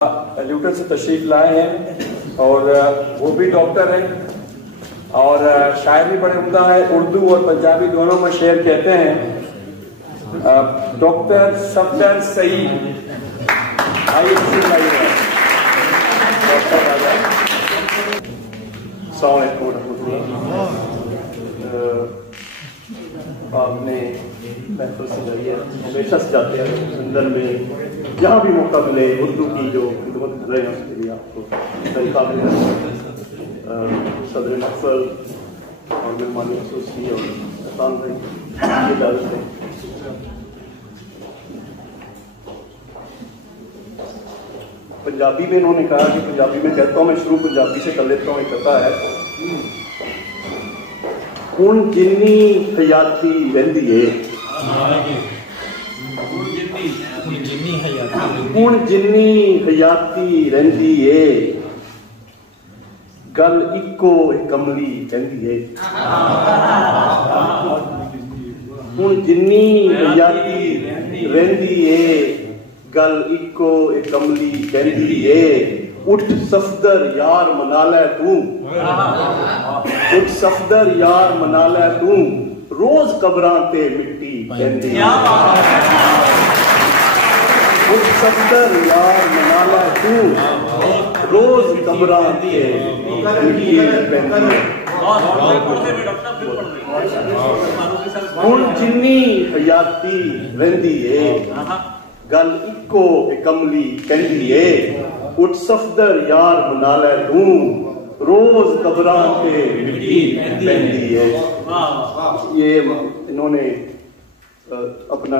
Luton से तशरीफ लाए हैं और वो भी डॉक्टर हैं और शायर भी बड़े उम्दा है, उर्दू और पंजाबी दोनों में शेर कहते हैं। डॉक्टर सफदर सईद आइए आपने महफिल सजाई है, हमेशा सजाते हैं लंदन में, जहाँ भी मौका मिले उर्दू की जो खिदमत कर रहे हैं उसके लिए आपको सदर महफिल और मेहमानी खसूसी और एहसान भाई ये इजाज़त है। पंजाबी में इन्होंने कहा कि पंजाबी में कहता हूँ, मैं शुरू पंजाबी से कर लेता हूँ। एक कथा है, हुण जिन्नी हयाती रहिंदी है, हुण जिन्नी हयाती रहिंदी है, गल इक्को कमली कहंदी है। हुण जिन्नी हयाती रहिंदी है, गल इक्को कमली कहंदी है। उठ सफदर यार मना लै तू, उठ सफदर यार मना लै तू, रोज कबरां ते मिट्टी पैंदी है। उठ सफदर यार मना लै तू, रोज कबरां ते मिट्टी पैंदी है। हुण जिन्नी हयाती रहिंदी है, गल इक्को कमली कहंदी है। उठ सफदर यार मना लै तू, रोज कबरां पे मिट्टी पैंदी है। ये इन्होंने अपना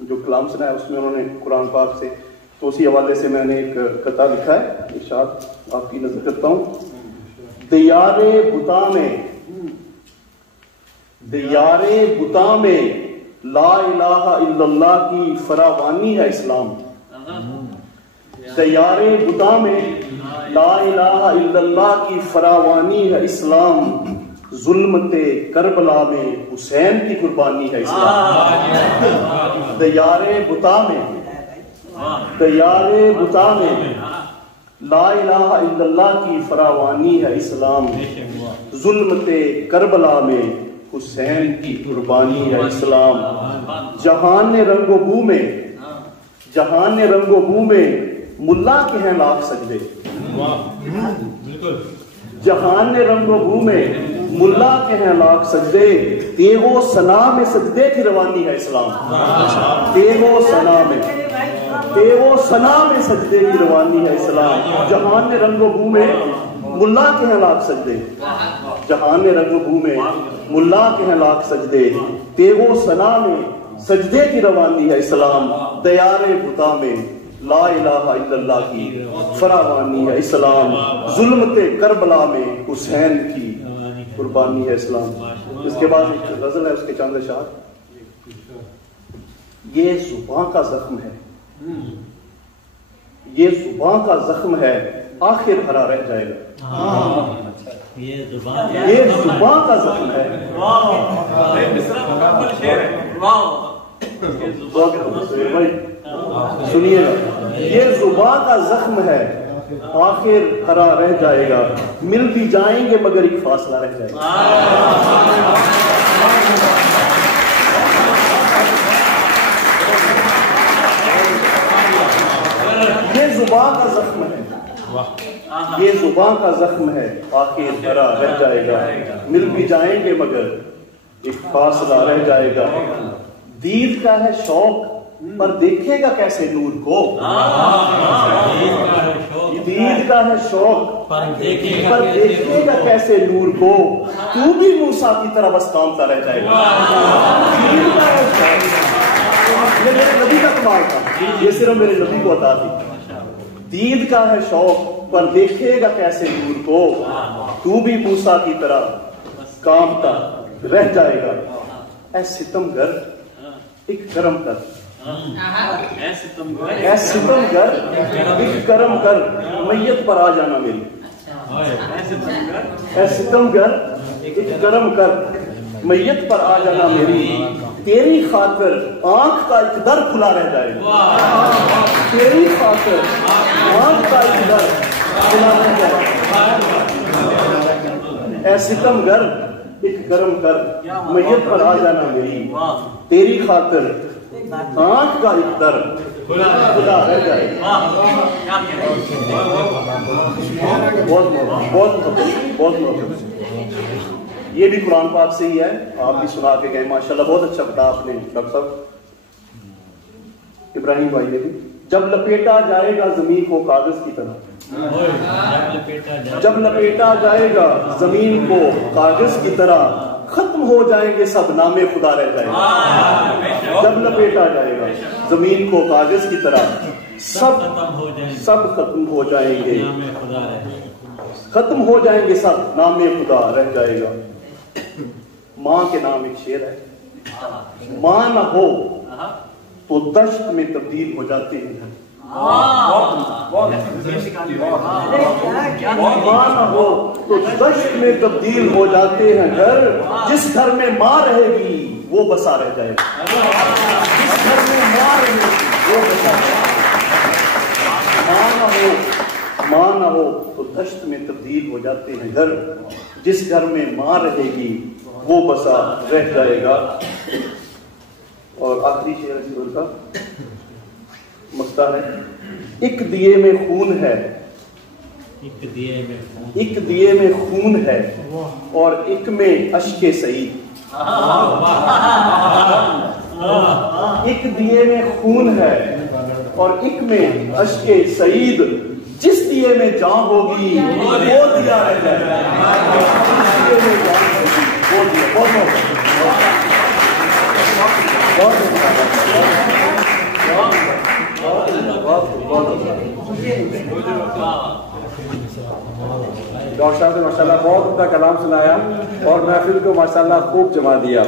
जो कलाम सुनाया उसमें उन्होंने कुरान पाक से, तो उसी हवाले से मैंने एक कथा लिखा है, इरशाद आपकी नजर करता हूँ। दियारे बुता में, दियारे बुता में ला इलाहा इल्लल्लाह की फरावानी है इस्लाम। दियारे बुता में ला इलाहा इल्लल्लाह की फरावानी है इस्लाम। जुल्मते करबला में हुसैन की कुर्बानी है इस्लाम। दियारे बुता में, दियारे बुता में ला इलाहा इल्लल्लाह की फरावानी है इस्लाम। जुल्मते करबला में हुसैन की कुर्बानी है इस्लाम। जहान ने रंगो बू में, जहान ने रंगो बू में मुल्ला के हैं लाख सजदे। जहान ने रंगो बू में मुल्ला के हैं लाख सजदे, तेगो सना में सजदे की रवानी है इस्लाम। तेगो सना में, तेगो सना में सजदे की रवानी है इस्लाम। जहान ने रंगो बू में मुल्ला के हैं लाख सजदे, जहान ने रंगो बू में मुल्ला के हैं लाख सजदे, तेगो सना में सजदे की रवानी है इस्लाम। दयारे बुता में ला इलाहा इल्लल्लाह की फरावानी है इस्लाम। जुल्मते करबला में हुसैन की कुर्बानी है इस्लाम। इसके बाद एक गजल है, उसके चंद अशआर। ये जुबां का जख्म है, ये जुबां का जख्म है, आखिर हरा रह जाएगा। ये जुबां का जख्म है, सुनिएगा, ये जुबां का जख्म है, आखिर हरा रह जाएगा। मिल भी जाएंगे मगर एक फासला रह जाएगा। ये जुबां का जख्म है, ये जुबां का जख्म है, आखिर हरा रह जाएगा। मिल भी जाएंगे मगर एक फासला रह जाएगा। दीद का है शौक पर देखेगा कैसे नूर को, दीद का है शौक पर देखेगा कैसे नूर को, तू भी मूसा की तरह बस कामता रह जाएगा। दीद का है शौक, ये मेरे नबी का कमाल था, ये सिर्फ मेरे नबी को अता थी। दीद का है शौक पर देखेगा कैसे नूर को, तू भी मूसा की तरह कामता रह जाएगा। ऐ सितमगर एक करम कर, ऐ सितमगर एक करम कर, मैयत पर आ जाना मेरी। ऐ सितमगर एक करम कर, मैयत पर आ जाना मेरी। तेरी खातिर आंख का एक दर खुला रह जाएगा, तेरी खातिर آنکھ کا ایک در کھلا رہ جائے گا۔ اے ستم گر ایک کرم کر میت پر آ جانا میری، تیری خاطر آنکھ کا ایک در کھلا رہ جائے گا۔ بہت محبت۔ یہ بھی قرآن پاک سے ہی ہے، آپ بھی سنا کے گئے ماشاءاللہ، بہت اچھا بتا آپ نے ڈاکٹر صاحب ابراہیم بھائی نے بھی۔ جب لپیٹا جائے گا زمین کو کاغذ کی طرح، جب لپیٹا جائے گا زمین کو کاغذ کی طرح، ختم ہو جائیں گے سب نام خدا رہ جائے گا۔ جب لپیٹا جائے گا زمین کو کاغذ کی طرح، سب ختم ہو جائیں گے، ختم ہو جائیں گے سب نام خدا رہ جائے گا۔ ماں کے نام ایک شعر ہے، ماں نہ ہو تو دشت میں تبدیل ہو جاتے ہیں، ماں نہ ہو تو دشت میں تبدیل ہو جاتے ہیں گھر، جس گھر میں ماں رہے گی وہ بسا رہ جائے گا، جس گھر میں ماں رہے گی وہ بسا رہ جائے گا۔ ماں نہ ہو تو دشت میں تبدیل ہو جاتے ہیں گھر، جس گھر میں ماں رہے گی وہ بسا رہ جائے گا۔ اور آخری شعر کا مقطع ہے، ایک دیے میں خون ہے، ایک دیے میں خون ہے اور ایک میں اشک سعید، ایک دیے میں خون ہے اور ایک میں اشک سعید، جس دیے میں جان ہوگی وہ دیا رہ جائے گا، جس دیے میں جان ہوگی وہ دیا۔ ڈاکٹر صاحب نے ماشاءاللہ بہت اپنا کلام سنایا اور محفل کو ماشاءاللہ خوب جما دیا۔